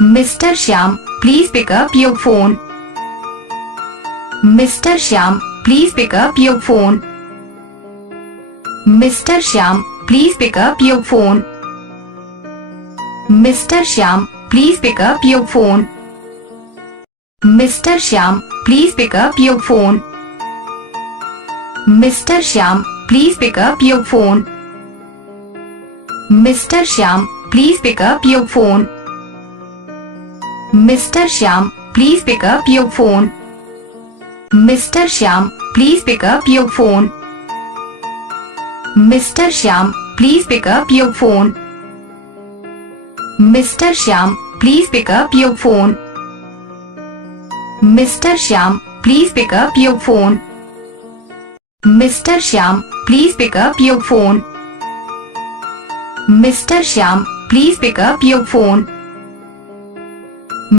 Mr. Shyam, please pick up your phone. Mr. Shyam, please pick up your phone. Mr. Shyam, please pick up your phone. Mr. Shyam, please pick up your phone. Mr. Shyam, please pick up your phone. Mr. Shyam, please pick up your phone. Mr. Shyam, please pick up your phone. Mr. Shyam, please pick up your phone. Mr. Shyam, please pick up your phone. Mr. Shyam, please pick up your phone. Mr. Shyam, please pick up your phone. Mr. Shyam, please pick up your phone. Mr. Shyam, please pick up your phone. Mr. Shyam, please pick up your phone.